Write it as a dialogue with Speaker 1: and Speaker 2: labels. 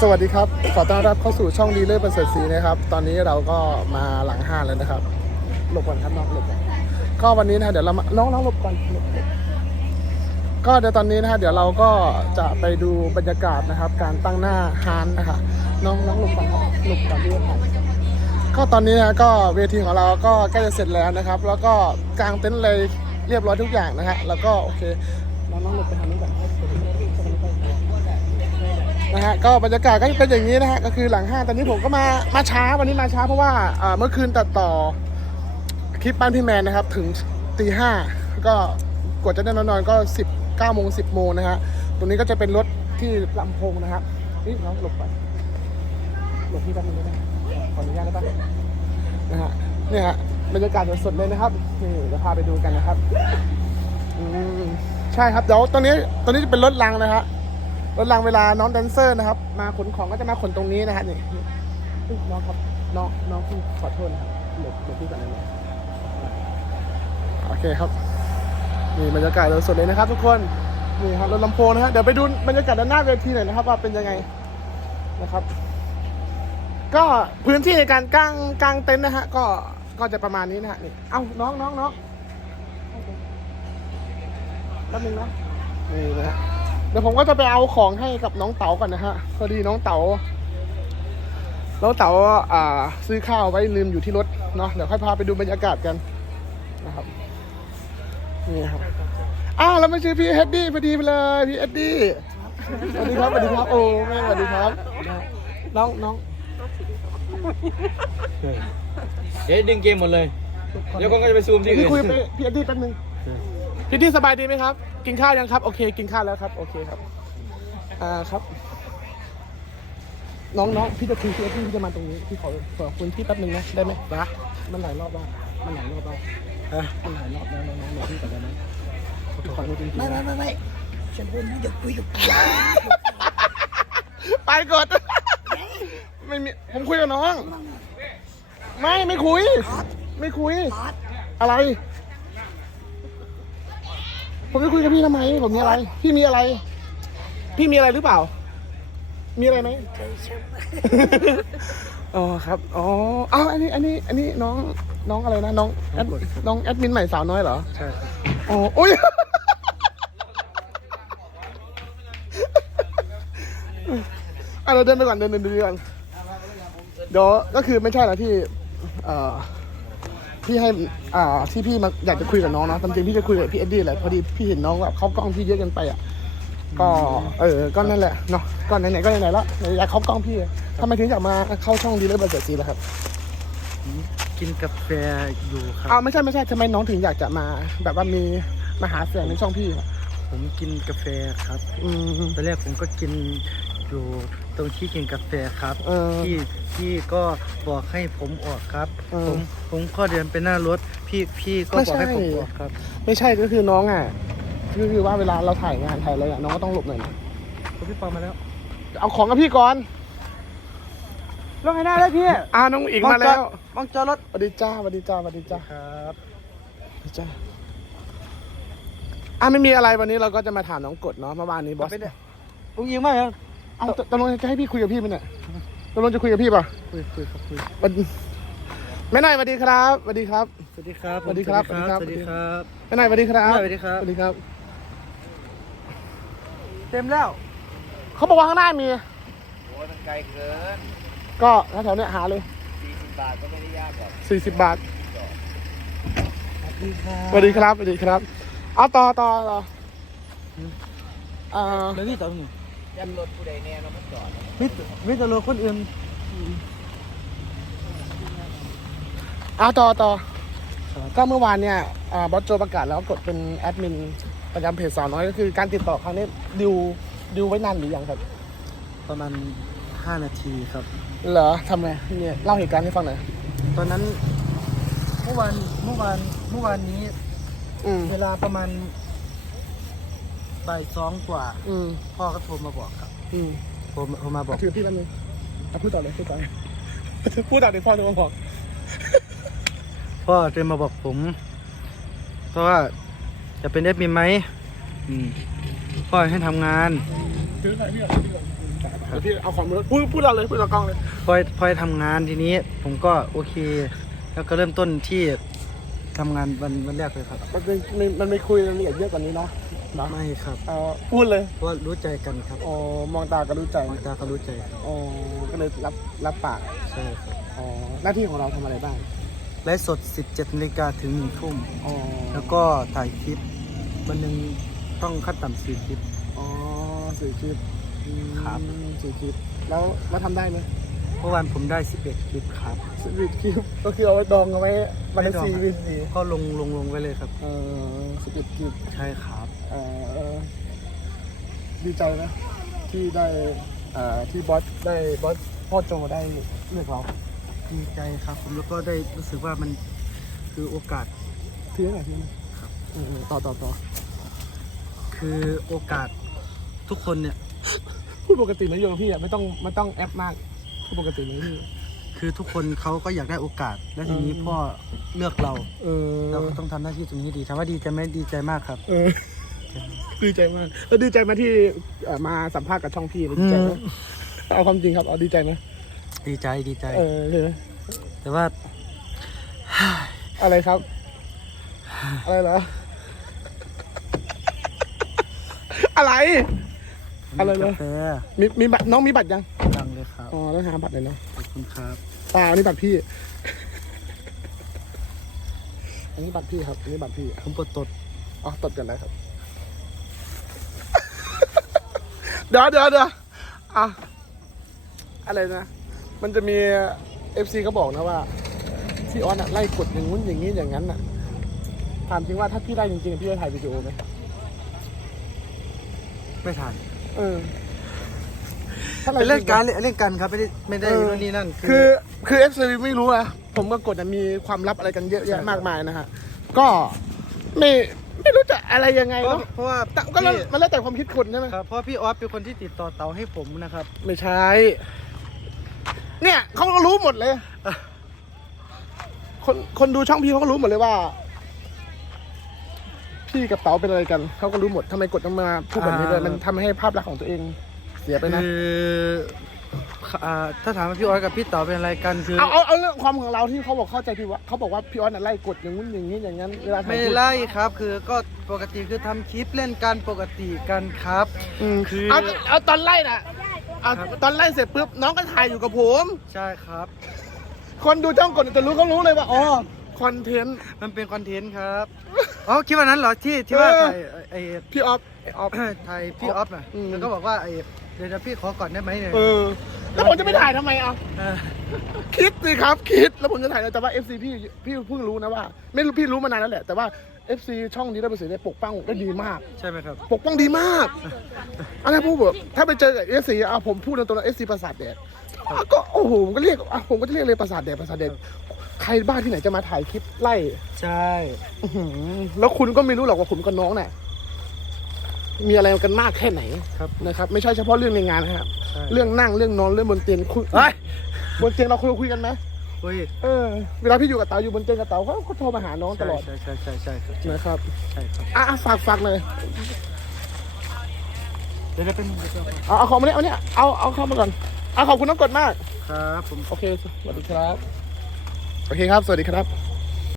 Speaker 1: สวัสดีครับ ขอต้อนรับเข้าสู่ช่องดีเลอร์ประเสริฐศรีนะครับ ตอนนี้เราก็มาหลังห้างแล้วนะครับ หลบก่อนครับน้องหลบก่อนก็วันนี้นะเดี๋ยวเรามาน้องน้องหลบก่อนหลบหลบก็เดี๋ยวตอนนี้นะฮะเดี๋ยวเราก็จะไปดูบรรยากาศนะครับ การตั้งหน้าฮานนะคะน้องน้องหลบก่อนครับหลบก่อนที่จะถ่ายก็ตอนนี้นะก็เวทีของเราก็ใกล้จะเสร็จแล้วนะครับ แล้วก็กางเต็นท์เลยเรียบร้อยทุกอย่างนะฮะแล้วก็โอเคน้องน้องหลบไปทางนี้ก่อนให้ผม นะฮะก็บรรยากาศก็เป็นอย่างนี้นะฮะก็คือหลังห้างตอนนี้ผมก็มามาช้าวันนี้มาช้าเพราะว่าอ่าเมื่อคืนตัดต่อคลิปบ้านพี่แมนนะครับถึงตีห้าก็กว่าจะได้นอนๆก็สิบเก้าโมงสิบโมงนะฮะตรงนี้ก็จะเป็นรถที่ลำโพงนะครับนี่น้องหลบไปหลบพี่แป๊บนึงได้ไหมขออนุญาตได้ปะนะฮะเนี่ยฮะบรรยากาศสดๆเลยนะครับนี่เดี๋ยวพาไปดูกันนะครับอืมใช่ครับเดี๋ยวตรงนี้ตรงนี้จะเป็นรถลังนะฮะ รถลังเวลาน้องแดนเซอร์นะครับ มาขนของก็จะมาขนตรงนี้นะฮะนี่น้องครับน้องน้องพี่ขอโทษนะครับหลบหลบพี่ก่อนได้ไหมโอเคครับนี่บรรยากาศเราสดเลยนะครับ ทุกคนนี่ครับรถลำโพงนะฮะเดี๋ยวไปดูบรรยากาศด้านหน้าเวทีหน่อยนะครับ ว่าเป็นยังไงนะครับ ก็พื้นที่ในการกางกางเต็นท์นะฮะก็ก็จะประมาณนี้นะฮะนี่เอ้าน้องน้องน้องแป๊บนึงนะนี่นะฮะ ดี๋ยวผมก็จะไปเอาของให้กับน้องเต๋าก่อนนะฮะพอดีน้องเต๋าน้องเต๋าอ่า ซื้อข้าวไว้ลืมอยู่ที่รถเนาะเดี๋ยวค่อยพาไปดูบรรยากาศกันนะครับนี่ครับอ้าวแล้วไม่ชื่อพี่เฮดดี้พอดีไปเลยพี่เอ็ดดี้สวัสดีครับสวัสดีครับโอ้แม่สวัสดีครับน้องน้อง
Speaker 2: เดี๋ยวดึงเกมหมดเลย เดี๋ยวคนก็จะไปซูมที่อื่
Speaker 1: พี่
Speaker 2: น
Speaker 1: คุยไปพี่เอ็ดดี้แป๊บนึง พี่เอ็ดดี้สบายดีไหมครับ กินข้าวยังครับ โอเค กินข้าวแล้วครับ โอเคครับ อ่าครับ น้องน้องพี่จะคุยพี่เอ็ดดี้พี่จะมาตรงนี้ พี่ขอขอคุณพี่แป๊บนึงนะ ได้ไหมปะมันหลายรอบแล้วมันหลายรอบแล้วฮะมันหลายรอบแล้วน้องน้องเดี๋ยวพี่ก่อนได้ไหมพี่ขอโทษจริงๆ
Speaker 3: ไม่
Speaker 1: นะ
Speaker 3: ไม่ไม่ไม่ฉันพูดไม่จะคุยกับ
Speaker 1: ไปกดไม่มีผมคุยกับน้อง ไม่ไม่คุย ไม่คุย
Speaker 3: พาร์ท
Speaker 1: อะไร ผมจะคุยกับพี่ทำไมผมมีอะไร พี่มีอะไร พี่มีอะไรหรือเปล่า มีอะไรไหม
Speaker 3: ใจฉัน
Speaker 1: อ๋อครับอ๋ออ้าวอันนี้ อันนี้ อันนี้น้องน้องอะไรนะน้องแอดน้องแอดมินใหม่สาวน้อยเหรอ
Speaker 2: ใช่ครับ
Speaker 1: อ๋ออุ้ยอะเราเดินไปก่อนเดินเดินเดินก่อนเดี๋ยวก็คือไม่ใช่เหรอที่เอ่อ พี่ให้อ่าที่พี่มาอยากจะคุยกับน้องนะตามจริงพี่จะคุยกับพี่เอ็ดดี้แหละพอดีพี่เห็นน้องแบบเข้ากล้องพี่เยอะเกินไปอะก็เออก็นั่นแหละเนาะก็ไหนๆก็ไหนๆแล้วไหนอยากเข้ากล้องพี่อะทำไมถึงอยากมาเข้าช่องดีเลอร์บัตเตอร์ซีล่ะครับ
Speaker 2: กินกาแฟอยู่ครั
Speaker 1: อ้าว
Speaker 2: บ
Speaker 1: ไม่ใช่ไม่ใช่ทำไมน้องถึงอยากจะมา แบบว่ามีมาหาแสงในช่องพี่อะ
Speaker 2: ผมกินกาแฟครับ
Speaker 1: อืม
Speaker 2: ตอนแรกผมก็กิน อยู่ตรงที่กินกาแฟครับ
Speaker 1: เออ
Speaker 2: พี่พี่ก็บอกให้ผมออกครับ
Speaker 1: เออ
Speaker 2: ผมผมก็เดินไปหน้ารถ พี่พี่ก็
Speaker 1: ไม่
Speaker 2: บอกให้
Speaker 1: ใช่
Speaker 2: ผมออกครับ
Speaker 1: ไม่ใช่ก็คือน้องอะก็คือว่าเวลาเราถ่ายงานถ่ายอะไรอะน้องก็ต้องหลบหน่อยนะ
Speaker 2: พี่ปอมาแล้ว
Speaker 1: เอาของกับพี่ก่อน
Speaker 2: ลงให้ได้เลยพี่
Speaker 1: อ่าน้องอีกมาแล้ว
Speaker 2: มองจอรถ
Speaker 1: สวัสดีจ้าสวัสดีจ้าสวัสดีจ้า
Speaker 2: ครับ
Speaker 1: สวัสดีจ้าอะไม่มีอะไรวันนี้เราก็จะมาถามน้องกดเนาะเมื่อวานนี้บอส
Speaker 2: ไปเนี่ยลุงยิงมากครับ
Speaker 1: เอาตตกลงจะให้พี่คุยกับพี่ไหมเนี่ยตกลงจะคุยกับพี่ป่ะ
Speaker 2: คุยคุยครับคุย
Speaker 1: วันแม่หน่อยสวัสดีครับสวัสดีครับ
Speaker 2: สวัสดีครับ
Speaker 1: สวัสดีครับ
Speaker 2: สวัสดีครับ
Speaker 1: ส
Speaker 2: ส
Speaker 1: วั
Speaker 2: วั
Speaker 1: ส
Speaker 2: ส
Speaker 1: ดี
Speaker 2: ดี
Speaker 1: ค
Speaker 2: ค
Speaker 1: รั
Speaker 2: รับ
Speaker 1: แม่หน่อยสวัสดีครับ
Speaker 2: สวัสดีครับ
Speaker 1: สวัสดีครับ
Speaker 2: เต็มแล้ว
Speaker 1: เขาบอกว่าข้างหน้ามี
Speaker 4: โอ้ยมันไกลเกิน
Speaker 1: ก็แถวๆเนี้ยหาเลย
Speaker 4: 40บาทก็ไม่ได้ยากหรอก
Speaker 1: สี่สิบบาท
Speaker 2: สวัสดีครับ
Speaker 1: สวัสดีครับสวัสดีครับเอาต่อต่อต่ออ่า
Speaker 2: แล้วพี่ต่อหนึ่ง
Speaker 4: ยันรถผู้ใดแน่เรามาจอด
Speaker 2: มิตรมิตรรถคนอื่น
Speaker 1: เอาต่อต่อก็เมื่อวานเนี่ยอ่าบอสโจประกาศแล้วกดเป็นแอดมินประจำเพจสาวน้อยก็คือการติดต่อครั้งนี้ดิวดิวไว้นานหรือยังครับ
Speaker 2: ประมาณ5นาทีครับ
Speaker 1: เหรอทำไงเนี่ยเล่าเหตุการณ์ให้ฟังหน่อย
Speaker 2: ตอนนั้นเมื่อวานเมื่อวานเมื่อวานนี้
Speaker 1: อืม
Speaker 2: เวลาประมาณ บ่ายสองกว่า
Speaker 1: อืม
Speaker 2: พ่อก็โทรมาบอกครับ
Speaker 1: อืม
Speaker 2: โทรมาโทรมาบอก
Speaker 1: ถือพี่แป๊บนึงเอาพูดต่อเลยพูดต่อเลยพูดต่อเดี๋ยวพ่อจะมาบอก
Speaker 2: พ่อโทรมาบอกผมเพราะว่าจะเป็นเอฟมีไหมอืมพ่อให้ทำงาน
Speaker 1: ถือไปพี่ก่อนพี่ก่อนเดี๋ยวพี่เอาของมือพูดพูดเราเลยพูดเรากล้องเลย
Speaker 2: พอพอทำงานทีนี้ ผมก็โอเค แล้วก็เริ่มต้นที่ทำงานวันวันแรกเลยครับ
Speaker 1: มันเป็นมันมันไม่คุยรายละเอียดเยอะกว่านี้เนาะ เนาะ
Speaker 2: ไม่ครับ
Speaker 1: เออพูดเลย
Speaker 2: เพราะว่ารู้ใจกันครับ
Speaker 1: อ๋อมองตาก็รู้ใจ
Speaker 2: มองตาก็รู้ใจครับ
Speaker 1: อ๋อก็เลยรับรับปาก
Speaker 2: ใช่ครับ
Speaker 1: อ๋อหน้าที่ของเราทำอะไรบ้าง
Speaker 2: ไลฟ์สด 17นาฬิกาถึง1ทุ่ม
Speaker 1: อ๋อ
Speaker 2: แล้วก็ถ่ายคลิปวันหนึ่งต้องขั้นต่ำสี่คลิป
Speaker 1: อ๋อสี่คลิปอืม
Speaker 2: ครับ
Speaker 1: สี่คลิปแล้วแล้วทำได้ไหม
Speaker 2: เมื่อวานผมได้ 11 คลิปครับ
Speaker 1: สิบเอ็ดคลิปก็คือเอาไว้ดองเอาไว้วันละ
Speaker 2: ไม่ดอง
Speaker 1: สี่
Speaker 2: ครับ
Speaker 1: วินสี่
Speaker 2: ก็ลงลงลงไว้เลยครับ
Speaker 1: เออสิบเอ็ดคลิป
Speaker 2: ใช่ครับ
Speaker 1: เอ่อ ดีใจนะ ที่ได้เอ่อที่บอสได้บอสพ่อโจได้เลือกเรา
Speaker 2: ดีใจครับ ผมแล้วก็ได้รู้สึกว่ามันคือโอกาส
Speaker 1: ที่ไหนที่ไหน
Speaker 2: ครับ
Speaker 1: อืมๆต่อต่อต่อ
Speaker 2: คือโอกาสทุกคนเนี่ย
Speaker 1: พูดปกตินะโยมพี่อะไม่ต้องไม่ต้องแอปมากพูดปกตินะพี่
Speaker 2: คือทุกคนเขาก็อยากได้โอกาส และทีนี้
Speaker 1: อืม
Speaker 2: พ่อเลือกเรา
Speaker 1: เออ
Speaker 2: เราก็ต้องทำหน้าที่ตรงนี้ให้ดีถามว่าดีใจไหมดีใจมากครับ
Speaker 1: เออ ดีใจมากแล้วดีใจไหมาที่เอ่อมาสัมภาษณ์กับช่องพี่ดีใจไหม
Speaker 2: อืม
Speaker 1: เอาความจริงครับเอาดีใจไหม
Speaker 2: ดีใจดีใจ
Speaker 1: เออเลย
Speaker 2: แต่ว่า
Speaker 1: อะไรครับ อะไรเหรอ อะไร อะไรเหรอ
Speaker 2: กาแฟ
Speaker 1: มีมีบัตรน้องมีบัตรยัง
Speaker 2: ดังเลยครับ
Speaker 1: อ๋อแล้วหาบัตรเลยเนาะ
Speaker 2: ขอบคุณครับ
Speaker 1: เปล่าอันนี้บัตรพี่ อันนี้บัตรพี่ครับอันนี้บัตรพี่
Speaker 2: ผมปวดตด
Speaker 1: อ๋อตดกันแล้วครับ เดี๋ยวเดี๋ยวเดี๋ยวอะอะไรนะ มันจะมีเอฟซีเขาบอกนะว่าพี่ออนอะไล่กดอย่างงู้นอย่างนี้อย่างนั้นอะถามจริงว่าถ้าพี่ได้จริงๆพี่จะถ่ายวิดีโอไหม
Speaker 2: ไม่ทัน
Speaker 1: เออถ้ารา
Speaker 2: เป็นเล่น
Speaker 1: จงๆ
Speaker 2: การเล่นกันครับไม่ได้ไม่ได้
Speaker 1: เออ
Speaker 2: นู่นนี่นั่น
Speaker 1: คือคือเอฟซีไม่รู้นะผมก็กดนะมีความลับอะไรกันเยอะแยะมากมายนะฮะก็ไม่ ไม่รู้จะอะไรยังไง
Speaker 2: เพราะ
Speaker 1: เนาะ
Speaker 2: เพราะว่า
Speaker 1: แต่ก็แล้ว
Speaker 2: พี่
Speaker 1: มันแล้วแต่ความคิดคนใช่ไหม
Speaker 2: ครับเพราะพี่ออสเป็นคนที่ติดต่อเต๋าให้ผมนะครับ
Speaker 1: ไม่ใช่เนี่ยเขาก็รู้หมดเลยคนคนดูช่องพี่เขาก็รู้หมดเลยว่า พี่กับเต๋าเป็นอะไรกันเขาก็รู้หมดทำไมกดต้องมาพูดแบบนี้เลย
Speaker 2: อ่ามั
Speaker 1: มันทำให้ภาพลักษณ์ของตัวเอง เสียไปนะ
Speaker 2: คือ อ่าถ้าถามว่าพี่ออสกับพี่เต๋าเป็นอะไรกันคือ
Speaker 1: เอาเอาเอาเรื่องความของเราที่เขาบอกเข้าใจพี่ว่าเขาบอกว่าพี่ออสน่ะไล่กดอย่างงู้นอย่างนี้อย่างนั้นเวลาถ่า
Speaker 2: ไม่
Speaker 1: ย
Speaker 2: ได้
Speaker 1: คลิป
Speaker 2: ไล่ครับ คือก็ปกติคือทำคลิปเล่นกันปกติกันครับ
Speaker 1: อืม
Speaker 2: คือ
Speaker 1: เอาเอาตอนไล่น่ะเอาตอนไล่เสร็จปุ๊บน้องก็ถ่ายอยู่กับผม
Speaker 2: ใช่ครับ
Speaker 1: คนดูช่องกดจะรู้เขารู้เลยว่าอ๋อคอนเทนต์
Speaker 2: มันเป็นคอนเทนต์ครับอ๋อคิดว่านั้นเหรอที่ที่ว่า
Speaker 1: เออ
Speaker 2: ถ่ายไอ้
Speaker 1: พี่ออฟ ไอ้ออฟ
Speaker 2: ถ่ายพี่ออฟอะ
Speaker 1: อืม
Speaker 2: แล้วก็บอกว่าไอ้ เดี๋ยวนะพี่ขอก่อนได้ไหมเนี่ย
Speaker 1: เออ แล้วผมจะไม่ถ่ายทำไมอะ
Speaker 2: เออ
Speaker 1: คิดสิครับ คิดแล้วผมจะถ่ายแต่ว่า FC พี่พี่เพิ่งรู้นะว่า ไม่รู้พี่รู้มานานแล้วแหละ แต่ว่า FC ช่องนี้ได้เป็นสิ่งได้ปกป้องได้ดีมาก
Speaker 2: ใช่ไหมครับ
Speaker 1: ปกป้องดีมากอะไรพูดแบบถ้าไปเจอกับ FC อะผมพูดตรงๆนะ FC ประสาทแดดอะก็โอ้โหผมก็เรียกอะผมก็จะเรียกเลยประสาทแดดประสาทแดดใครบ้านที่ไหนจะมาถ่ายคลิปไล่
Speaker 2: ใช่
Speaker 1: อื้อหือแล้วคุณก็ไม่รู้หรอกว่าผมกับน้องเนี่ย มีอะไรกันมากแค่ไหน
Speaker 2: ครับ
Speaker 1: นะครับไม่ใช่เฉพาะเรื่องในงานนะครับ
Speaker 2: ใช่
Speaker 1: เรื่องนั่งเรื่องนอนเรื่องบนเตียงคุย
Speaker 2: เฮ้ย
Speaker 1: บนเตียงเราคุยคุยกันไหม
Speaker 2: เฮ้ย
Speaker 1: เออเวลาพี่อยู่กับเต๋าอยู่บนเตียงกับเต๋าเขาก็โทรมาหาน้องต
Speaker 2: ใช่
Speaker 1: ลอด
Speaker 2: ใช่ใช่ใช่ใช่ครับ
Speaker 1: นะครับ
Speaker 2: ใช่ครับ
Speaker 1: อะอะฝากฝากเลย
Speaker 2: เดี๋ยวจะเป็นเดี๋ยวจะเป็น
Speaker 1: เอาเอาของมาเนี่ยเอาเนี่ยเอาเอาเข้ามาก่อนเอาขอบคุณน้องกดมาก
Speaker 2: ครับผม
Speaker 1: โอเค สวัสดีครับ โอเคครับ สวัสดีครับ